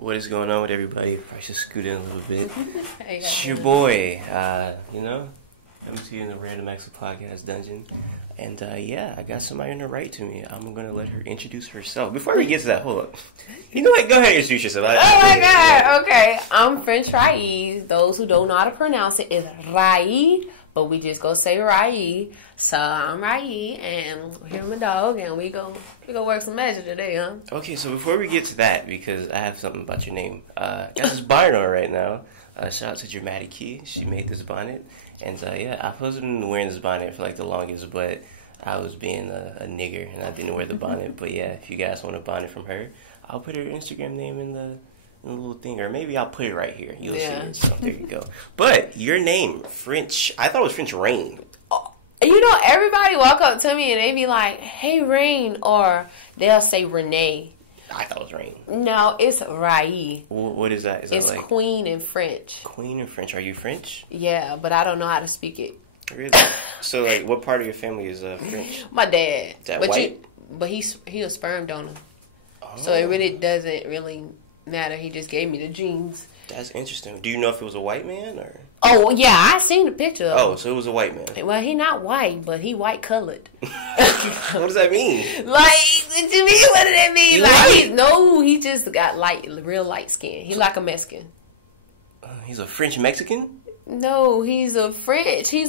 What is going on with everybody? Probably should scoot in a little bit. Hey, It's your boy, coming to you in the Random Acts of Podcast Dungeon. And yeah, I got somebody on the right to me. I'm going to let her introduce herself. Before we get to that, hold up. You know what? Go ahead and introduce yourself. Oh my God. Okay. I'm French Rai. Those who don't know how to pronounce it is Rai, but we just go say Rai. So I'm Rai, and here's my dog, and we go work some magic today, huh? Okay, so before we get to that, because I have something about your name, got this bonnet on right now. Shout out to Dramatic Key. She made this bonnet. And yeah, I wasn't been wearing this bonnet for like the longest, but I was being a nigger and I didn't wear the bonnet. But yeah, if you guys want a bonnet from her, I'll put her Instagram name in the little thing, or maybe I'll put it right here. You'll see it. So there you go. But your name, French, I thought it was French Rain. You know, everybody walk up to me and they be like, "Hey, Rain," or they'll say Renee. I thought it was Rain. No, it's Rai. What is that? Is it's that like Queen in French. Queen in French? Are you French? Yeah, but I don't know how to speak it. Really? So, like, what part of your family is French? My dad. Is that white? But he a sperm donor. Oh. So it really doesn't really matter. He just gave me the genes. That's interesting. Do you know if it was a white man or? Oh yeah, I seen the picture. Oh, so it was a white man. Well, he not white, but he white colored. What does that mean? Like, to me, what does that mean? He like, he just got real light skin. He like a Mexican. He's a French Mexican? No, he's a French. He's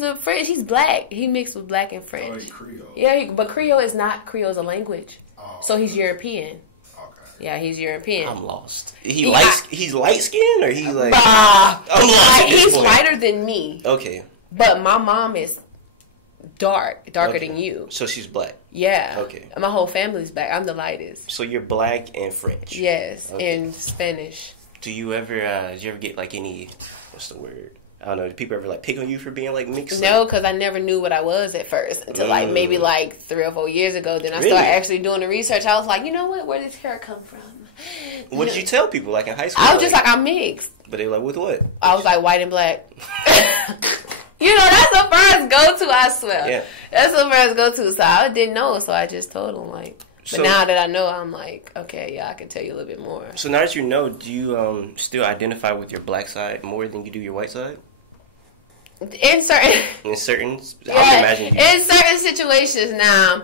black. He mixed with black and French. Oh, he's Creole. Yeah, but Creole is not. Creole is a language. Oh. So he's European. Okay. Yeah, he's European. I'm lost. He's light skinned, or he's like I'm lost. he's lighter than me. Okay. But my mom is darker than you. So she's black. Yeah. Okay. My whole family's black. I'm the lightest. So you're black and French. Yes, Okay. and Spanish. Do you ever get like any, what's the word? I don't know. Do people ever like pick on you for being like mixed? No, because I never knew what I was at first until like maybe like 3 or 4 years ago. Then I Really? started actually doing the research. I was like, you know what? Where did this hair come from? What did you tell people like in high school? I was just like, I'm mixed. But they were like, with what? I was like, white and black. You know, that's the first go-to, I swear. Yeah. That's the first go-to. So I didn't know, so I just told them, like. But So- now that I know, I'm like, okay, yeah, I can tell you a little bit more. So now that you know, do you still identify with your black side more than you do your white side? In certain... In certain, I Yeah, would imagine you. in certain situations now,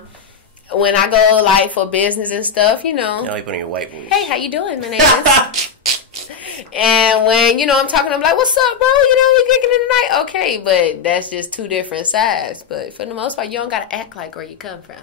when I go, like, for business and stuff, you know. Now you put on your white voice. Hey, how you doing? My name is... And when, I'm talking, I'm like, what's up, bro? We kicking it tonight. Okay, but that's just two different sides. But for the most part, you don't got to act like where you come from.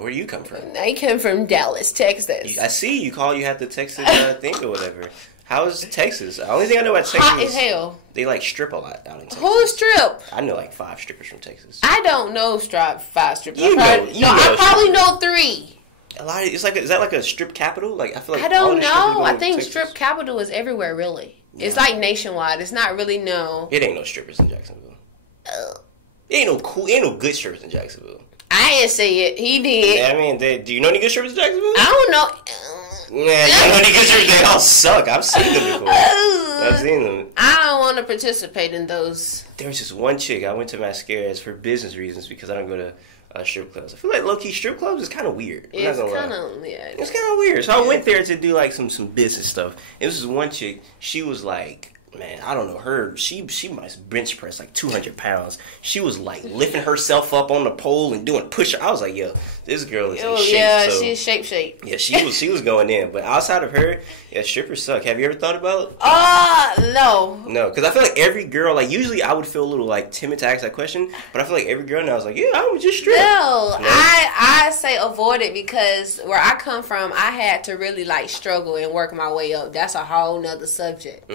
Where do you come from? I come from Dallas, Texas. I see you had the Texas thing or whatever. How is Texas? The only thing I know about Texas Hot is as hell. they like strip a lot down in Texas. Who strip? I know like 5 strippers from Texas. I don't know 5 strippers. You know I probably know 3. A lot. Is that like a strip capital? Like I feel like I all don't the strippers know. go I to think Texas. strip capital is everywhere, really. Yeah. It's like nationwide. It's not really no. It ain't no strippers in Jacksonville. It ain't no good strippers in Jacksonville. I didn't say it. He did. Yeah, I mean, do you know any good strippers in Jacksonville? I don't know. Yeah, you know any good strippers? They all suck. I've seen them before. I've seen them. I don't want to participate in those. There was just one chick. I went to Mascaras for business reasons because I don't go to strip clubs. I feel like low-key strip clubs is kind of weird. It's kind of It's kind of weird. So I went there to do like some business stuff. And this is one chick. She was like, man, I don't know her. She might bench press like 200 pounds. She was like lifting herself up on the pole and doing push. I was like, yo, this girl is in shape. Yeah, so, she's shape. yeah, she was going in. But outside of her, yeah, strippers suck. Have you ever thought about? No. No, because I feel like every girl, like usually I would feel a little like timid to ask that question, but I feel like every girl now is like, yeah, I would just strip. No, I say avoid it because where I come from, I had to really like struggle and work my way up. That's a whole nother subject.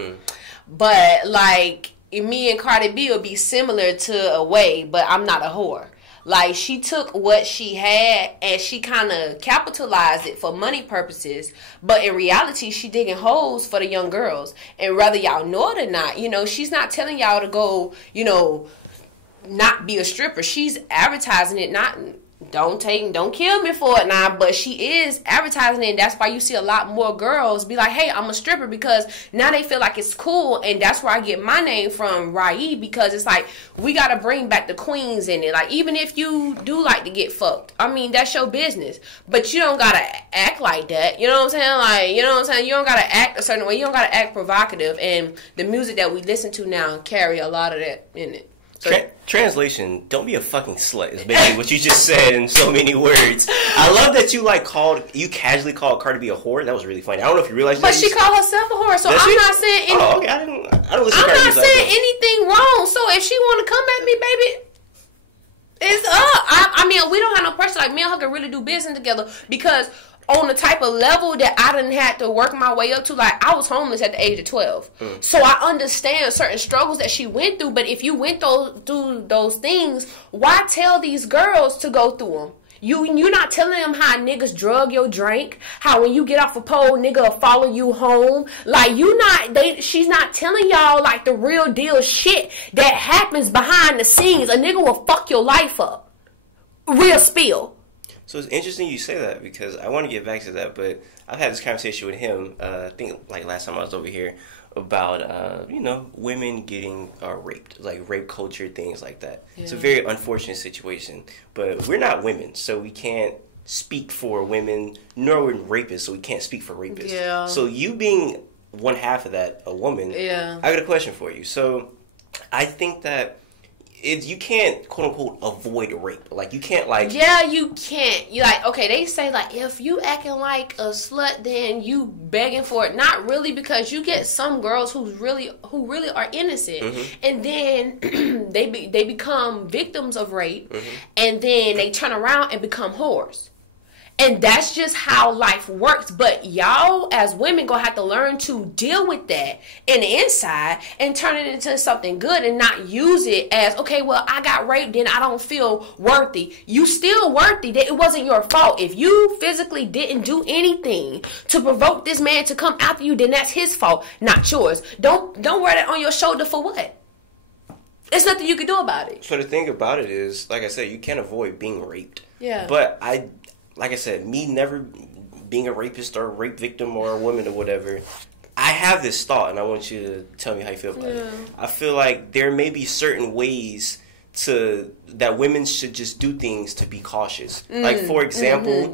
But like me and Cardi B will be similar to a way, but I'm not a whore. Like she took what she had and she kind of capitalized it for money purposes, but in reality she digging holes for the young girls. And whether y'all know it or not, she's not telling y'all to go, not be a stripper. She's advertising it not don't kill me for it now, but she is advertising it, and that's why you see a lot more girls be like, hey, I'm a stripper, because now they feel like it's cool, and that's where I get my name from, Rai, because it's like, we gotta bring back the queens in it. Like, even if you do like to get fucked, I mean, that's your business, but you don't gotta act like that, you know what I'm saying? Like, you know what I'm saying? You don't gotta act a certain way, you don't gotta act provocative, and the music that we listen to now carry a lot of that in it. So, translation, don't be a fucking slut is basically what you just said in so many words. I love that you casually called Cardi B a whore. That was really funny. I don't know if you realized that. But she called herself a whore, so I'm not saying anything. Oh, okay. I don't listen to I'm Cardi not saying anything wrong. So if she want to come at me, baby, it's up. I mean, we don't have no pressure. Like, me and her can really do business together, because on the type of level that I done had to work my way up to, like, I was homeless at the age of 12. So I understand certain struggles that she went through, but if you went through those things, why tell these girls to go through them? You're not telling them how niggas drug your drink, how when you get off a pole, nigga will follow you home. Like, she's not telling y'all, like, the real deal shit that happens behind the scenes. A nigga will fuck your life up. Real spill. So it's interesting you say that, because I want to get back to that, but I've had this conversation with him, I think like last time I was over here, about, women getting raped, like rape culture, things like that. Yeah. It's a very unfortunate situation, but we're not women, so we can't speak for women, nor we're rapists, so we can't speak for rapists. Yeah. So you being one half of that, a woman, yeah. I got a question for you. So I think that you can't, quote unquote, avoid rape. Like, you can't, like... Yeah, you can't. You like, okay, they say, like, if you acting like a slut, then you begging for it. Not really, because you get some girls who really are innocent. Mm-hmm. And then they become victims of rape. Mm-hmm. And then they turn around and become whores. And that's just how life works. But y'all, as women, gonna have to learn to deal with that in the inside and turn it into something good, and not use it as, okay, well, I got raped, then I don't feel worthy. You still worthy. It wasn't your fault. If you physically didn't do anything to provoke this man to come after you, then that's his fault, not yours. Don't wear that on your shoulder for what? There's nothing you can do about it. So the thing about it is, like I said, you can't avoid being raped. Yeah. But like I said, me never being a rapist or a rape victim or a woman or whatever, I have this thought, and I want you to tell me how you feel about it. I feel like there may be certain ways that women should just do things to be cautious. Like, for example,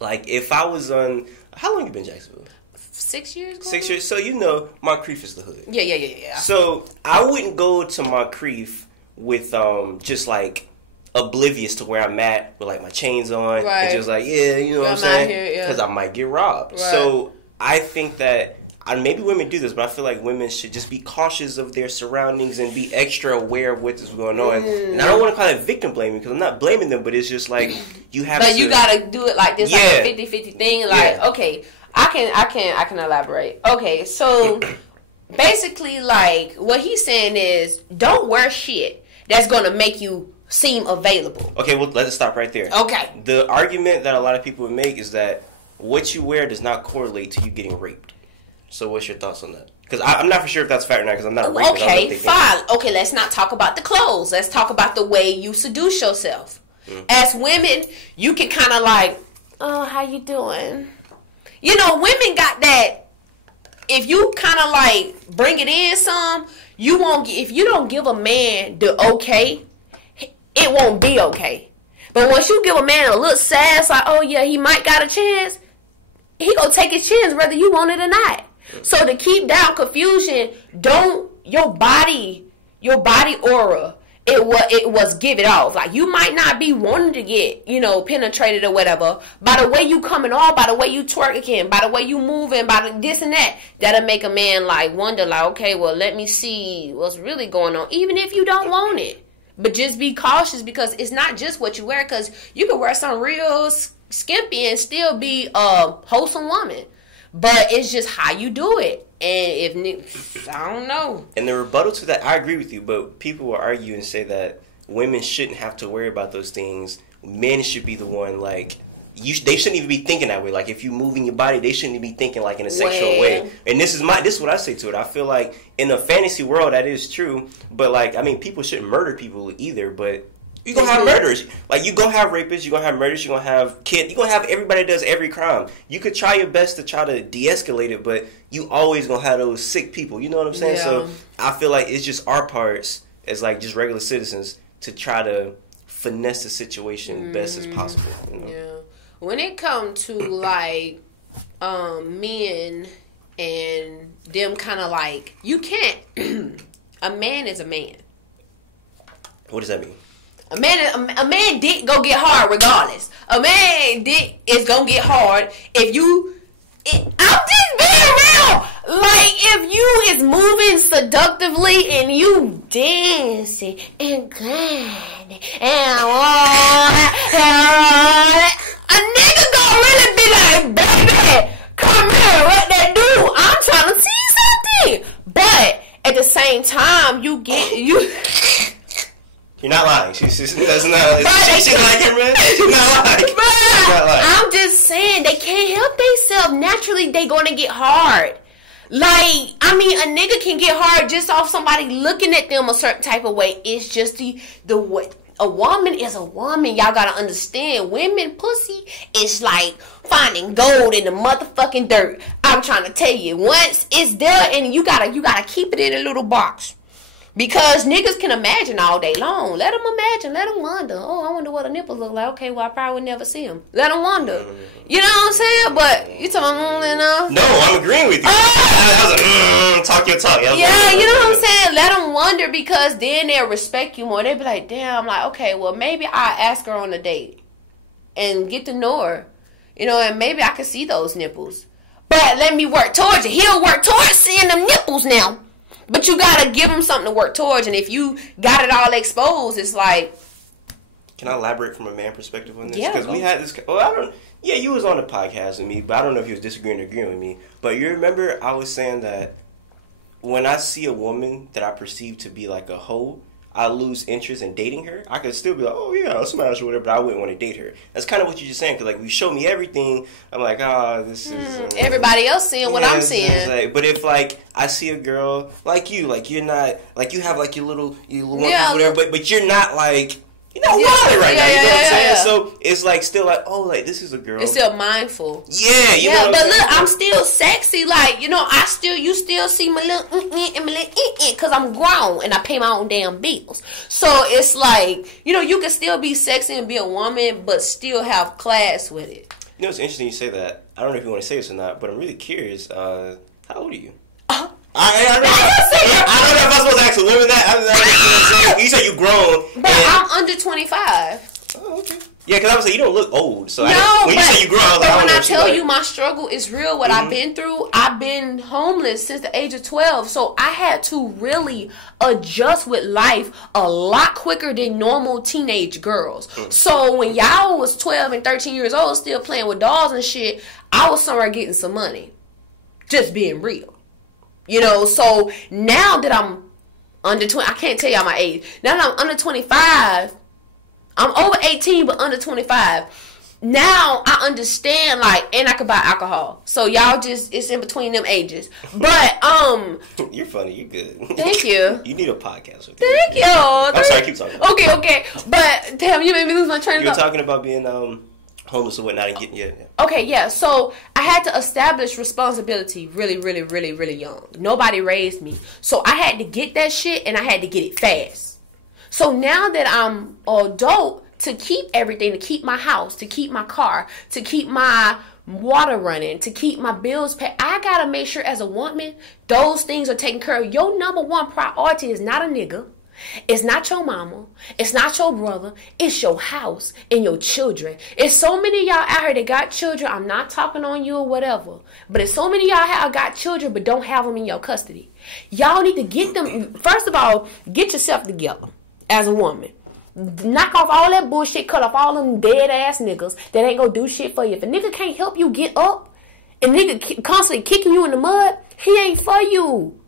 like if I was on... How long you been in Jacksonville? 6 years? 6 years. So, Moncrief is the hood. Yeah. So, I wouldn't go to Moncrief with just like... oblivious to where I'm at with like my chains on, right. And just like, yeah, you know what I'm saying, because I might get robbed. Right. So I think that maybe women do this, but I feel like women should just be cautious of their surroundings and be extra aware of what is going on. And I don't want to call it victim blaming, because I'm not blaming them, but it's just like you have to. You gotta do it like this, like a 50-50 thing. Like, okay, I can elaborate. Okay, so basically, like what he's saying is, don't wear shit that's gonna make you seem available. Okay, well, let's stop right there. Okay. The argument that a lot of people would make is that what you wear does not correlate to you getting raped. So what's your thoughts on that? Because I'm not for sure if that's fact or not, because I'm not a rapist. Okay, fine. Okay, let's not talk about the clothes. Let's talk about the way you seduce yourself. As women, you can kind of like, oh, how you doing? Women got that. If you kind of like bring it in some, you won't. If you don't give a man the okay, it won't be okay. But once you give a man a little sass, like, oh yeah, he might got a chance, he gonna take his chance whether you want it or not. So to keep down confusion, your body aura, it was give it off. Like, you might not be wanting to get, penetrated or whatever. By the way you coming off, by the way you twerking, by the way you moving, by the this and that, that'll make a man like wonder, like, okay, well, let me see what's really going on, even if you don't want it. But just be cautious, because it's not just what you wear, because you can wear some real skimpy and still be a wholesome woman. But it's just how you do it. And if, I don't know. And the rebuttal to that, I agree with you, but people will argue and say that women shouldn't have to worry about those things. Men should be the one, like... they shouldn't even be thinking that way. Like, if you moving your body, they shouldn't be thinking like in a sexual way. And this is what I say to it. I feel like in a fantasy world that is true, but like, I mean, people shouldn't murder people either. But You're going to have murderers. Like, you're going to have rapists, you're going to have murderers, you're going to have kids, you're going to have everybody that does every crime. You could try your best to try to de-escalate it, but you always going to have those sick people. You know what I'm saying? Yeah. So I feel like it's just our parts as, like, just regular citizens to try to finesse the situation best as possible. You know? Yeah. When it comes to, like, men and them kind of like, you can't, a man is a man. What does that mean? A man dick go get hard regardless. A man dick is gonna get hard if you. I'm just being real. Like if you is moving seductively and you dancing and grinding and a nigga gonna really be like, baby, come here, what that do? I'm trying to see something. But at the same time, you. You're not lying. She's not lying, man. She's not lying. I'm just saying, they can't help themselves. Naturally, they gonna get hard. Like, I mean, a nigga can get hard just off somebody looking at them a certain type of way. It's just the way. A woman is a woman. Y'all gotta understand. Women pussy is like finding gold in the motherfucking dirt. I'm trying to tell you. Once it's there, and you gotta keep it in a little box. Because niggas can imagine all day long. Let them imagine. Let them wonder. Oh, I wonder what a nipple look like. Okay, well, I probably would never see them. Let them wonder. You know what I'm saying? But you talking about, No, I'm agreeing with you. I was like, talk your talk. Yeah, you know what I'm saying? Let them wonder because then they'll respect you more. They'll be like, damn, like, okay, well, maybe I'll ask her on a date and get to know her. You know, and maybe I can see those nipples. But let me work towards it. He'll work towards seeing them nipples now. But you gotta give him something to work towards, and if you got it all exposed, it's like. Can I elaborate from a man perspective on this? Yeah. Because we had this. Well, I don't. Yeah, you was on the podcast with me, but I don't know if you was disagreeing or agreeing with me. But you remember I was saying that when I see a woman that I perceive to be like a hoe, I lose interest in dating her. I could still be like, oh yeah, I'll smash or whatever, but I wouldn't want to date her. That's kind of what you're just saying, because like you show me everything, I'm like, this is everybody else seeing what I'm seeing. Like, but if like I see a girl like you, like you're not like you have like your little whatever, but you're not like. You're not wild right now. You know what I'm saying? Yeah. So it's like still like, oh, like this is a girl. It's still mindful. Yeah, you know. But look, I'm still sexy. Like you know, you still see my little and my little because I'm grown and I pay my own damn bills. So it's like you know, you can still be sexy and be a woman, but still have class with it. You know, it's interesting you say that. I don't know if you want to say this or not, but I'm really curious. How old are you? I don't know if I'm supposed to ask a woman that. You said you grown. But I'm under 25. Oh, okay. Yeah, because I was like, you don't look old. So when you say you grown, I was like, when I tell you my struggle is real, what I've been through, I've been homeless since the age of 12. So I had to really adjust with life a lot quicker than normal teenage girls. So when y'all was 12 and 13 years old, still playing with dolls and shit, I was somewhere getting some money. Just being real. You know, so now that I'm under 20, I can't tell y'all my age. Now that I'm under 25, I'm over 18, but under 25. Now I understand, like, and I could buy alcohol. So y'all just, it's in between them ages. But, You're funny, you're good. Thank you. You need a podcast with Thank you. I'm sorry, keep talking. Okay. But, damn, you made me lose my train of thought. You're talking about being, homeless or whatnot and getting Okay, yeah. So I had to establish responsibility really, really, really, really young. Nobody raised me. So I had to get that shit and I had to get it fast. So now that I'm an adult, to keep everything, to keep my house, to keep my car, to keep my water running, to keep my bills paid, I gotta make sure as a woman, those things are taken care of. Your number one priority is not a nigga. It's not your mama. It's not your brother. It's your house and your children. It's so many of y'all out here that got children. I'm not talking on you or whatever. But it's so many of y'all got children but don't have them in your custody. Y'all need to get them. First of all, get yourself together as a woman. Knock off all that bullshit. Cut off all them dead ass niggas that ain't gonna do shit for you. If a nigga can't help you get up and nigga constantly kicking you in the mud, he ain't for you.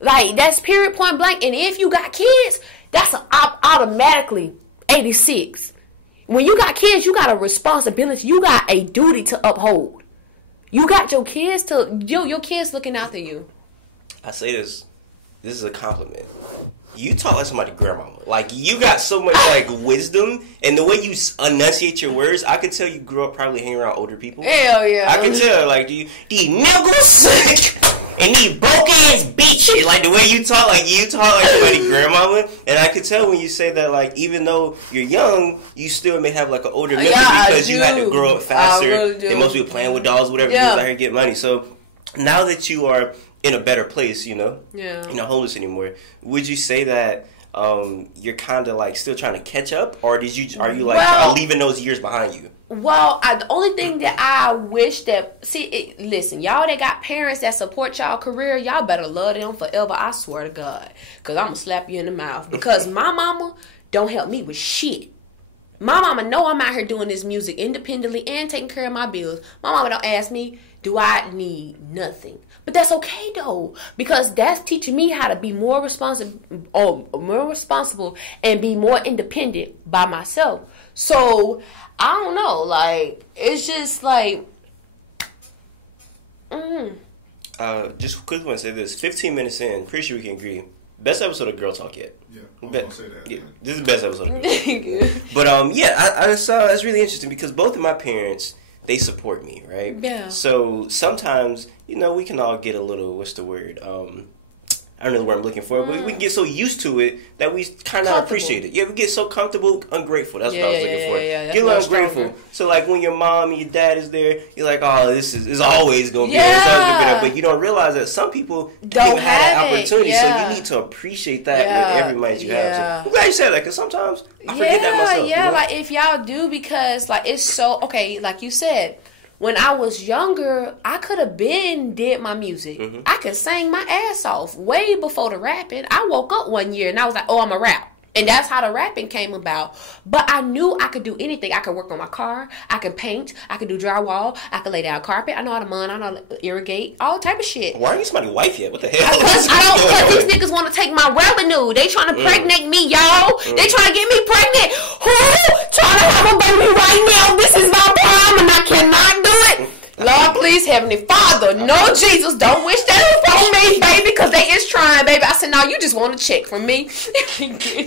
Like, that's period, point blank. And if you got kids, that's automatically 86. When you got kids, you got a responsibility. You got a duty to uphold. You got your kids your kids looking after you. I say this is a compliment. You talk like somebody's grandmama. Like, you got so much, like, wisdom, and the way you enunciate your words, I could tell you grew up probably hanging around older people. Hell yeah. I can tell, like, these niggas and these broke ass bitches. Like, the way you talk like somebody's grandmama. And I could tell when you say that, like, even though you're young, you still may have, like, an older mental because you had to grow up faster than most people playing with dolls, whatever, out here get money. So, now that you are in a better place, you know, you're not homeless anymore, would you say that you're kind of like still trying to catch up, or are you like leaving those years behind you? Well, the only thing that I wish that listen, y'all that got parents that support y'all career, y'all better love them forever. I swear to God, because I'm gonna slap you in the mouth. Because my mama don't help me with shit. My mama know I'm out here doing this music independently and taking care of my bills. My mama don't ask me, do I need nothing? But that's okay though, because that's teaching me how to be more responsible and be more independent by myself. So I don't know, like it's just like. Just quickly want to say this: 15 minutes in, pretty sure we can agree. Best episode of Girl Talk yet. Yeah, I'm gonna say that. Yeah, this is the best episode of Girl Talk. But I saw it's really interesting because both of my parents, they support me, right? Yeah. So sometimes, you know, we can all get a little, what's the word? I don't know the word I'm looking for, but we can get so used to it that we kind of appreciate it. Yeah, we get so comfortable, ungrateful. That's what I was looking for. Get a little ungrateful. So, like, when your mom and your dad is there, you're like, oh, this is always going to be there. It's always gonna be there. But you don't realize that some people don't even have that opportunity. So you need to appreciate that with every moment you have. So I'm glad you said that, because sometimes I forget that myself. Yeah, you know? Like, if y'all do, because, like, it's so, okay, like you said, when I was younger, I could have did my music. Mm-hmm. I could sing my ass off way before the rapping. I woke up one year and I was like, oh, I'm a rap. And that's how the rapping came about. But I knew I could do anything. I could work on my car. I could paint. I could do drywall. I could lay down carpet. I know how to mud. I know how to irrigate. All type of shit. Why aren't you somebody's wife yet? What the hell? Because these niggas want to take my revenue. They trying to pregnate me, y'all. They trying to get me pregnant. Who trying to have a baby right now? This is my prime and I cannot do it. Lord, please, Heavenly Father, no, Jesus, don't wish that upon me, baby, because they is trying, baby. I said, no, you just want a check from me. Can't get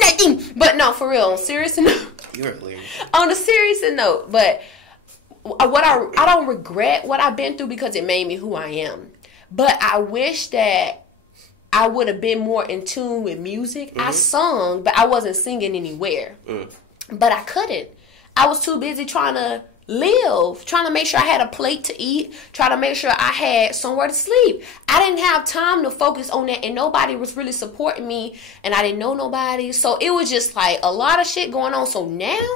nothing. But no, for real, on serious note. You're hilarious. On a serious note, but what I don't regret what I've been through because it made me who I am. But I wish that I would have been more in tune with music. I sung, but I wasn't singing anywhere. But I couldn't. I was too busy trying to live, trying to make sure I had a plate to eat, trying to make sure I had somewhere to sleep. I didn't have time to focus on that, and nobody was really supporting me, and I didn't know nobody. So it was just like a lot of shit going on. So now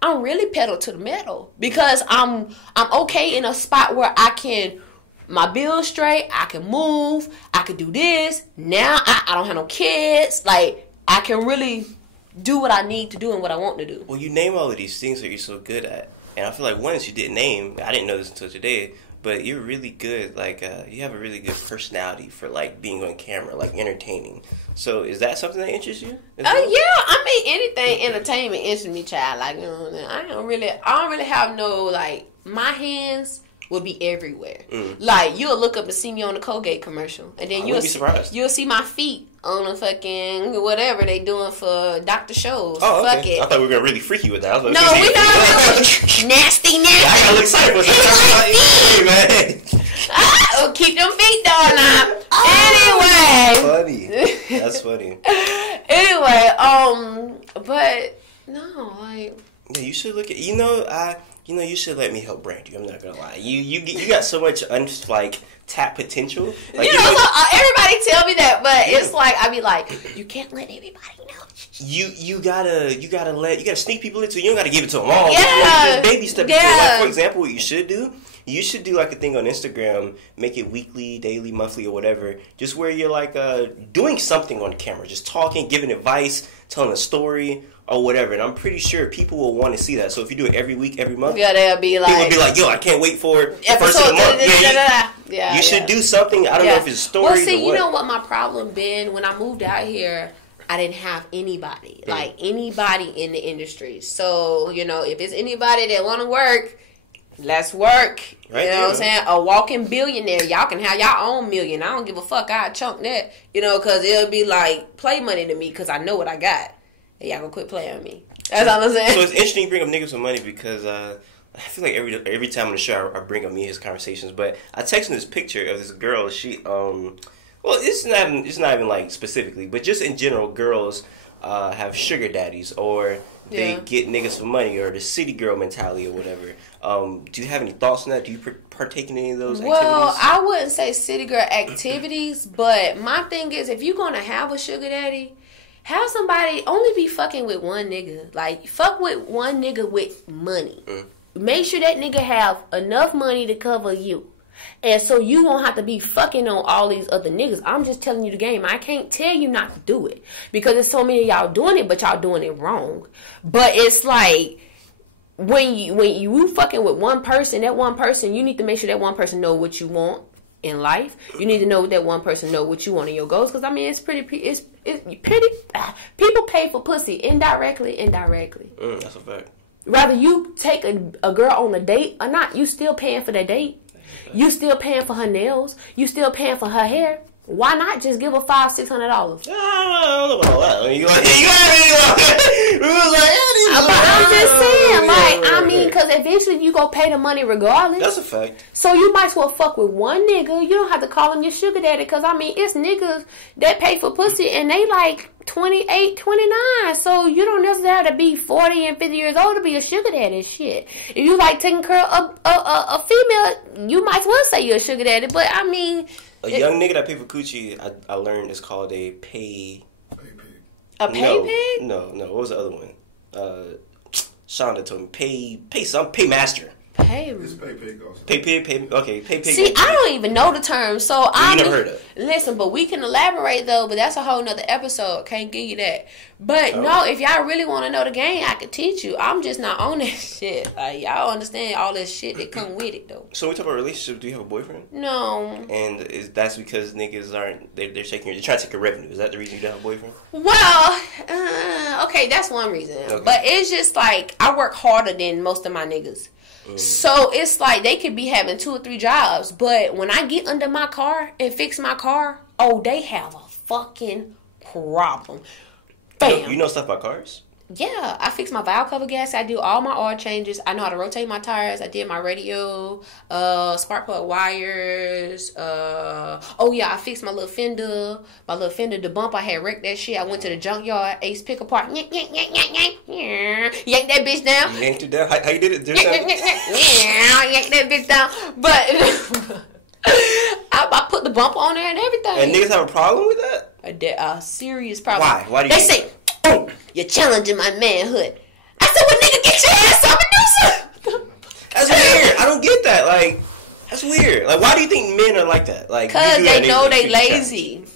I'm really pedal to the metal because I'm okay in a spot where I can, my bills straight, I can move, I can do this. Now I don't have no kids. Like, I can really do what I need to do and what I want to do. Well, you name all of these things that you're so good at. And I feel like once you didn't name, I didn't know this until today, but you're really good. Like, you have a really good personality for, like, being on camera, like, entertaining. So is that something that interests you? Yeah. I mean, anything entertainment interests me, child. Like, you know, I don't really have no, like, my hands will be everywhere. Like, you'll look up and see me on the Colgate commercial, and then you'll see my feet on a fucking whatever they doing for Dr. Shows. Oh, okay. Fuck it. I thought we were gonna really freaky with that. No, we not really nasty. I got excited for that. Hey, man. Oh, keep them feet down now. Anyway, funny. That's funny. Anyway, but no, like, yeah, you should look at. You should let me help brand you. I'm not gonna lie. You got so much tap potential. Like, everybody tell me that, but it's like I be like, you can't let everybody know. You gotta sneak people into. You don't gotta give it to them all. Yeah, you baby step. Yeah. Like, for example, what you should do. You should do like a thing on Instagram, make it weekly, daily, monthly, or whatever. Just where you're like doing something on camera, just talking, giving advice, telling a story, or whatever. And I'm pretty sure people will want to see that. So if you do it every week, every month, yeah, they'll be like, people will be like, yo, I can't wait for the first of the month. You should do something. I don't know if it's stories. Well, see, or what. You know what my problem been when I moved out here. I didn't have anybody, like anybody in the industry. So, you know, if it's anybody that want to work, Let's work. Right, you know what I'm saying? A walking billionaire. Y'all can have y'all own million. I don't give a fuck. I chunk that. You know, because it'll be like play money to me because I know what I got. And y'all gonna quit playing with me. That's all I'm saying. So it's interesting you bring up niggas with money because I feel like every time on the show I bring up me his conversations. But I texted him this picture of this girl. She well, it's not even like specifically, but just in general, girls have sugar daddies or they get niggas for money or the city girl mentality or whatever. Do you have any thoughts on that? Do you partake in any of those activities? Well, I wouldn't say city girl activities, but my thing is if you're going to have a sugar daddy, have somebody only be fucking with one nigga. Like, fuck with one nigga with money. Make sure that nigga have enough money to cover you. And so you won't have to be fucking on all these other niggas. I'm just telling you the game. I can't tell you not to do it. Because there's so many of y'all doing it, but y'all doing it wrong. But it's like, when you fucking with one person, that one person, you need to make sure that one person know what you want in life. You need to know that one person know what you want in your goals. Because, I mean, it's pretty people pay for pussy indirectly. That's a fact. Rather you take a girl on a date or not, you still paying for that date. You still paying for her nails. You still paying for her hair. Why not just give her $500-$600? I don't know about that. But I'm just saying, like, I mean, because eventually you go pay the money regardless. That's a fact. So you might as well fuck with one nigga. You don't have to call him your sugar daddy. Because, I mean, it's niggas that pay for pussy and they like 28, 29. So you don't necessarily have to be 40 and 50 years old to be a sugar daddy and shit. If you like taking care of a female, you might as well say you're a sugar daddy. But, I mean... A young nigga that pay for coochie, I learned is called a pay... pig? A pay pig? No. What was the other one? Shonda told me pay master. Pay. It's pay pig also. Pay pig. Okay, pay pig. See, I don't even know the term, so I never heard of it. Listen, but we can elaborate though. But that's a whole nother episode. Can't give you that. But no, if y'all really want to know the game, I can teach you. I'm just not on that shit. Like, y'all understand all this shit that come with it though. So when we talk about relationship, do you have a boyfriend? No. And that's because niggas aren't they're trying to take your revenue. Is that the reason you don't have a boyfriend? Well, okay, that's one reason. Okay. But it's just like I work harder than most of my niggas. So it's like they could be having 2 or 3 jobs, but when I get under my car and fix my car, oh, they have a fucking problem. Bam. You know stuff about cars? Yeah, I fix my valve cover gas. I do all my oil changes. I know how to rotate my tires. I did my radio, spark plug wires. Oh yeah, I fixed my little fender. The bump, I had wrecked that shit. I went to the junkyard, Ace pick apart, yank that bitch down. You yanked it down. How you did it? Yank that bitch down. But I put the bump on there and everything. And niggas have a problem with that? A serious problem. Why? Why do you? They say, "Oh, you're challenging my manhood." I said, "Well, nigga, get your ass up and do something." That's weird. I don't get that. Like, that's weird. Like, why do you think men are like that? Like, because they know they lazy.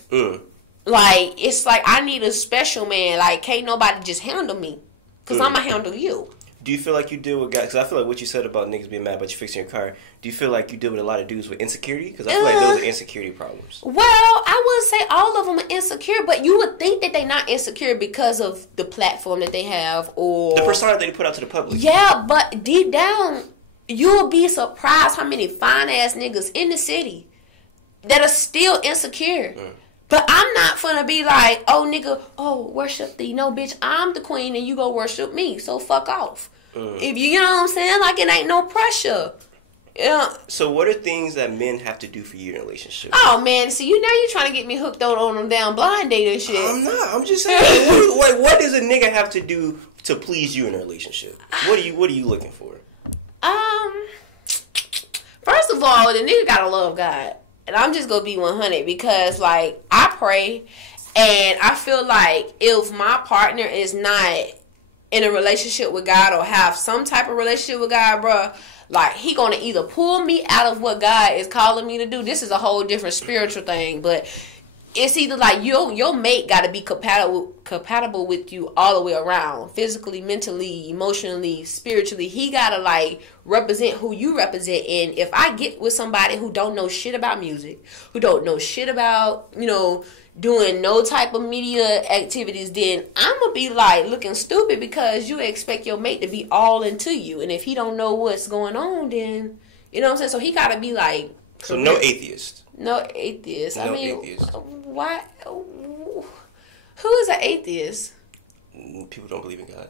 Like, it's like I need a special man. Like, can't nobody just handle me? Because I'ma handle you. Do you feel like you deal with guys? Because I feel like what you said about niggas being mad about you fixing your car. Do you feel like you deal with a lot of dudes with insecurity? Because I feel like those are insecurity problems. Well, I wouldn't say all of them are insecure, but you would think that they're not insecure because of the platform that they have or the persona that they put out to the public. Yeah, but deep down, you'll be surprised how many fine ass niggas in the city that are still insecure. But I'm not finna be like, oh nigga, oh worship thee. No bitch, I'm the queen and you go worship me. So fuck off. If you know what I'm saying, like it ain't no pressure. Yeah. So what are things that men have to do for you in a relationship? Oh man, see you trying to get me hooked on them damn blind date and shit. I'm not. I'm just saying. what does a nigga have to do to please you in a relationship? What are you looking for? First of all, the nigga gotta love God. And I'm just gonna be 100 because like I pray and I feel like if my partner is not in a relationship with God or have some type of relationship with God, bruh, like he gonna either pull me out of what God is calling me to do. This is a whole different spiritual thing, but it's either like your mate got to be compatible with you all the way around, physically, mentally, emotionally, spiritually. He got to like represent who you represent. And if I get with somebody who don't know shit about music, who don't know shit about, you know, doing no type of media activities, then I'm gonna be like looking stupid because you expect your mate to be all into you. And if he don't know what's going on, then, you know what I'm saying? So he got to be like, so no atheist. No atheist. No I mean, atheist. Why? Who is an atheist? People don't believe in God.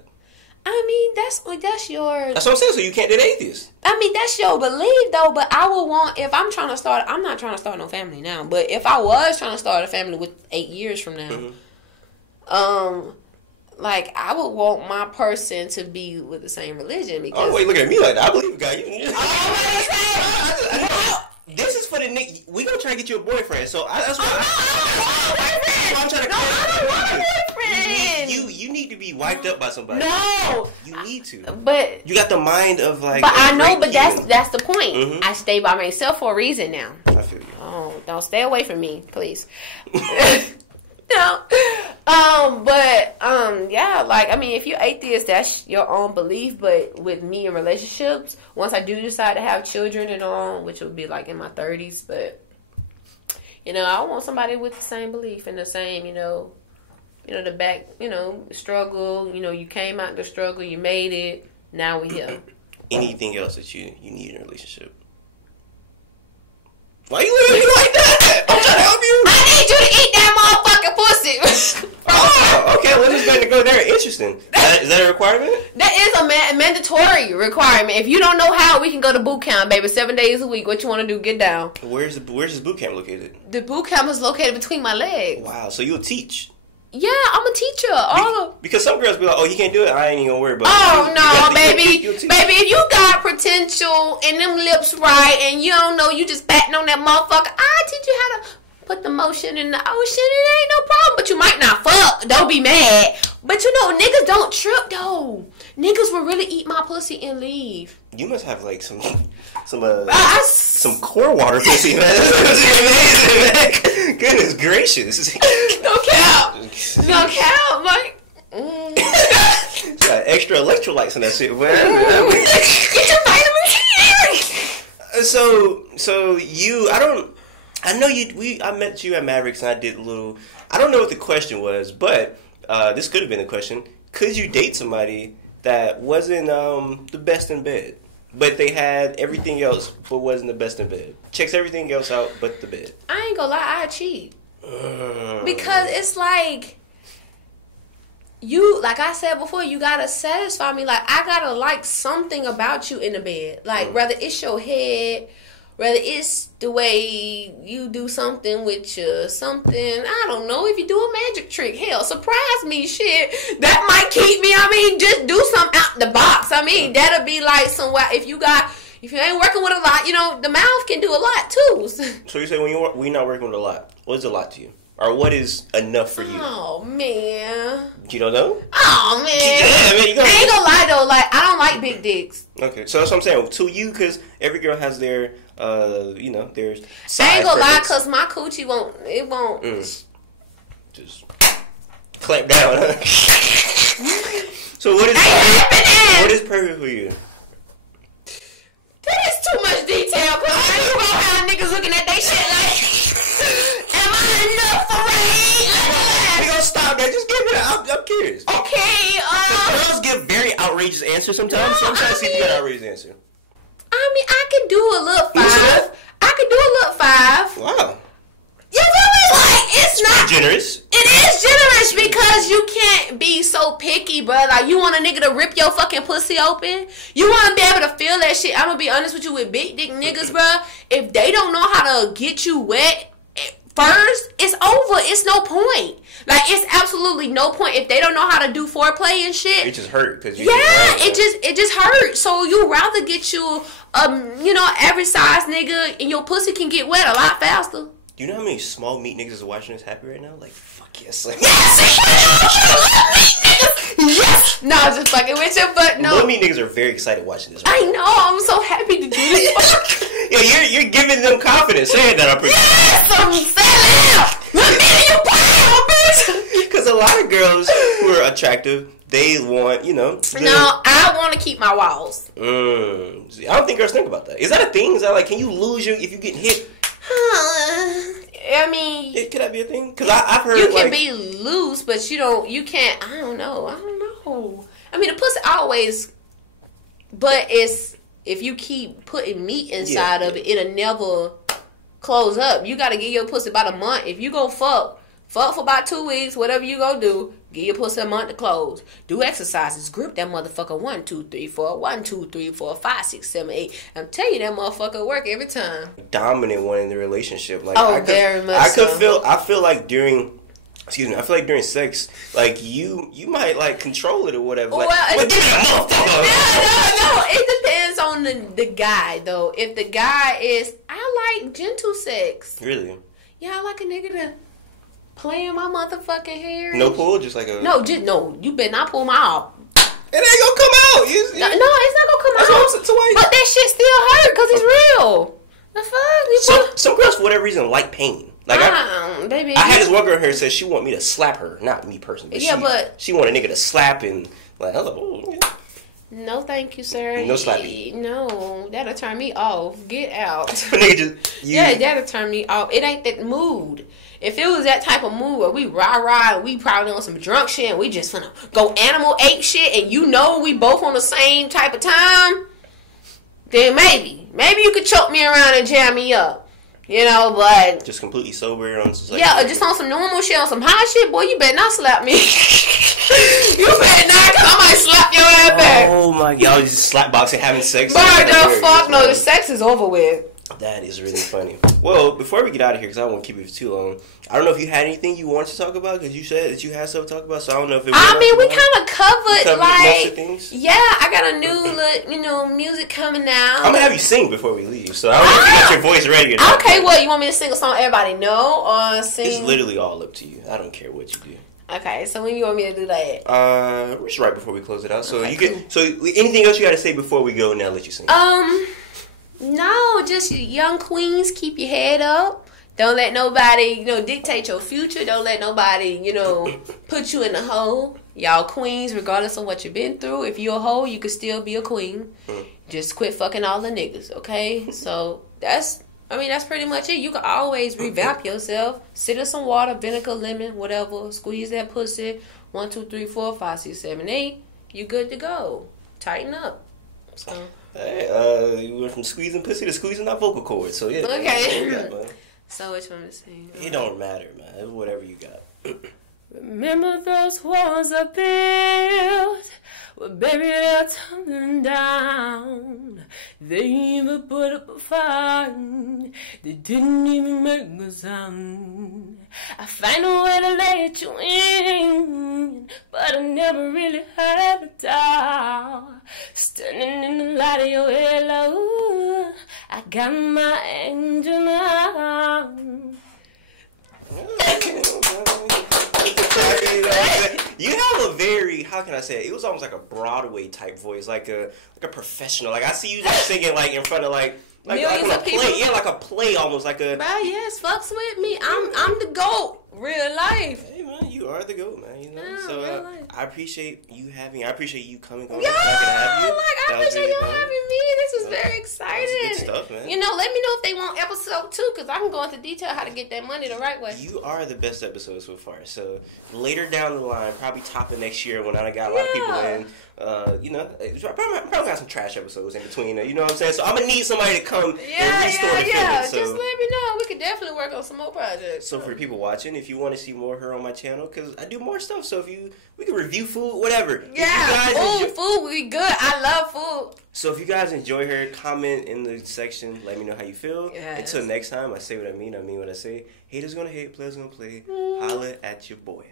I mean, that's your. That's what I'm saying. So you can't date an atheist. I mean, that's your belief, though. But I would want, if I'm trying to start, I'm not trying to start no family now. But if I was trying to start a family with 8 years from now, like I would want my person to be with the same religion. Because oh wait, look at me like that. I believe in God. This is for the nigga. We gonna try to get you a boyfriend. So that's why I'm trying to. No, I don't want a boyfriend. You need to be wiped up by somebody. No, you need to. But you got the mind of like. But I know. But that's the point. Mm-hmm. I stay by myself for a reason now. I feel you. Oh, don't stay away from me, please. No. Yeah, like, I mean, if you're atheist, that's your own belief, but with me in relationships, once I do decide to have children and all, which would be like in my 30s, but, you know, I want somebody with the same belief and the same, you know, the back, you know, struggle, you know, you came out the struggle, you made it, now we're here. Anything else that you need in a relationship? Why you looking at me like that? I'm trying to help you. I need you to eat that motherfucking pussy. Oh, okay. Well, just going to go there. Interesting. Is that a requirement? That is a mandatory requirement. If you don't know how, we can go to boot camp, baby. 7 days a week. What you want to do? Get down. Where's this boot camp located? The boot camp is located between my legs. Wow. So you'll teach? Yeah, I'm a teacher. Because some girls be like, oh, you can't do it. I ain't even gonna worry about it. Oh, no, baby. Baby, if you got potential and them lips right and you don't know, you just batting on that motherfucker, I'll teach you how to put the motion in the ocean. It ain't no problem. But you might not fuck. Don't be mad. But you know, niggas don't trip, though. Niggas will really eat my pussy and leave. You must have, like, some core water pussy, man. Amazing, man. Goodness gracious. No cap. No cap. Like, got extra electrolytes in that shit, man. Get your vitamin C. So you, I met you at Mavericks and I did a little, I don't know what the question was, but this could have been the question. Could you date somebody that wasn't the best in bed, but they had everything else but wasn't the best in bed? Checks everything else out but the bed. I ain't gonna lie, I cheat. Because it's like, you, like I said before, you gotta satisfy me. Like, I gotta like something about you in the bed. Like, whether it's your head, whether it's the way you do something with your something, I don't know, if you do a magic trick, hell, surprise me, shit, that might keep me, I mean, just do something out the box. I mean, that'll be like somewhere, if you ain't working with a lot, you know, the mouth can do a lot too. So you say when we're not working with a lot, what is a lot to you? Or what is enough for you? Oh, man. You don't know? Oh, man. I ain't gonna lie, though. Like, I don't like big dicks. Okay, so that's what I'm saying. To you, because every girl has their, their size. I ain't gonna lie, because my coochie won't. Just clamp down, huh? So what is perfect for you? That is too much detail, because I ain't gonna have niggas looking at they shit like, am I enough for right? We gonna stop there. Just give it. I'm curious. Okay. Girls give very outrageous answers sometimes. So I'm trying to see if you got an outrageous answer. I mean, I can do a little 5. I can do a little 5. Wow. You feel me? Like, it's not generous. It is generous because you can't be so picky, bro. Like, you want a nigga to rip your fucking pussy open? You want to be able to feel that shit? I'm gonna be honest with you, with big dick niggas, bro. If they don't know how to get you wet first, it's over. It's no point. Like, it's absolutely no point if they don't know how to do foreplay and shit. It just hurt because it just hurt. So you rather get you average size nigga and your pussy can get wet a lot faster. Do you know how many small meat niggas are watching this happy right now? Like, fuck yes. Like, yes. No, I'm just fucking with you, but no. Little meat niggas are very excited watching this. Right? I know. I'm so happy to do this. Yeah, you're giving them confidence saying that. I'm pretty. Yes, I'm selling out. lot of girls who are attractive, they want, No, I want to keep my walls. See, I don't think girls think about that. Is that a thing? Is that like, can you lose if you get hit? I mean, Could that be a thing? Because I've heard you can be loose, but you can't. I don't know. I mean, the pussy always, but it's if you keep putting meat inside of it, it'll never close up. You got to give your pussy about a month. If you go fuck for about 2 weeks, whatever you gonna do, give your pussy a month to close. Do exercises. Grip that motherfucker 1, 2, 3, 4. 1, 2, 3, 4, 5, 6, 7, 8. I'm telling you, that motherfucker work every time. Dominant one in the relationship. Like, very much. I feel like during sex, like you might like control it or whatever. Like, well, no. It depends on the guy though. If the guy is, I like gentle sex. Really? Yeah, I like a nigga to play in my motherfucking hair. No pull, just like a no. You better not pull my off. It ain't gonna come out. No, it's not gonna come out. But that shit still hurt because it's real. The fuck? Some girls for whatever reason like pain. Like baby, I had this one girl here said she want me to slap her, not me personally. But she want a nigga to slap and like. I was like, oh, yeah. No, thank you, sir. No slapping. No, that'll turn me off. Get out. Yeah, that'll turn me off. It ain't that mood. If it was that type of mood where we rah, we probably on some drunk shit and we just finna go animal ape shit and we both on the same type of time, then maybe you could choke me around and jam me up. But just completely sober on some just on some normal shit, on some high shit, boy, you better not slap me. You better not, cause I might slap your ass back. Oh my god, just slap boxing, having sex. But the fuck no, the sex is over with. That is really funny. Well, before we get out of here, because I don't want to keep it for too long, I don't know if you had anything you wanted to talk about, because you said that you had stuff to talk about, so I don't know if it was... we kind of covered most of things. Yeah, I got a new music coming out. I'm going to have you sing before we leave, so I don't know if you got your voice ready or not. Okay, well, you want me to sing a song everybody know, or sing... It's literally all up to you. I don't care what you do. Okay, so when you want me to do that? Just right before we close it out. So okay, So anything else you got to say before we go, and I'll let you sing? No, just young queens, keep your head up. Don't let nobody, dictate your future. Don't let nobody, put you in a hole. Y'all queens, regardless of what you've been through, if you're a hoe, you can still be a queen. Just quit fucking all the niggas, okay? So that's pretty much it. You can always revamp yourself. Sit in some water, vinegar, lemon, whatever. Squeeze that pussy. 1, 2, 3, 4, 5, 6, 7, 8. You good to go. Tighten up. So. Hey, you went from squeezing pussy to squeezing that vocal cord. So yeah. Okay. So which one to sing? It don't matter, man. Whatever you got. Remember those walls I built? Well, baby, they're tumbling down. They even put up a fight. They didn't even make a sound. I find a way to let you in, but I never really had a doubt. Standing in the light of your halo, I got my angel now. You have a very, how can I say it? It was almost like a Broadway type voice, like a professional. Like I see you just singing like in front of like millions of people. Play. Yeah, like a play, almost like a. Bro, yes, fucks with me. I'm the GOAT. Real life. Hey man, you are the GOAT, man. Yeah, so I appreciate you having. I appreciate you coming on. Yeah, I appreciate you having me. This is very exciting. Good stuff, man. Let me know if they want episode 2, because I can go into detail how to get that money the right way. You are the best episode so far. So later down the line, probably top of next year when I got a lot of people in. Probably got some trash episodes in between. You know what I'm saying? So I'm gonna need somebody to come and restore the feeling. So. Just let me know. We could definitely work on some more projects. So for people watching, if you want to see more of her on my channel, because I do more stuff. So we can review food, whatever. Yeah, food, we good. I love food. So if you guys enjoy her, comment in the section. Let me know how you feel. Yes. Until next time, I say what I mean what I say. Haters gonna hate, players gonna play. Holla at your boy.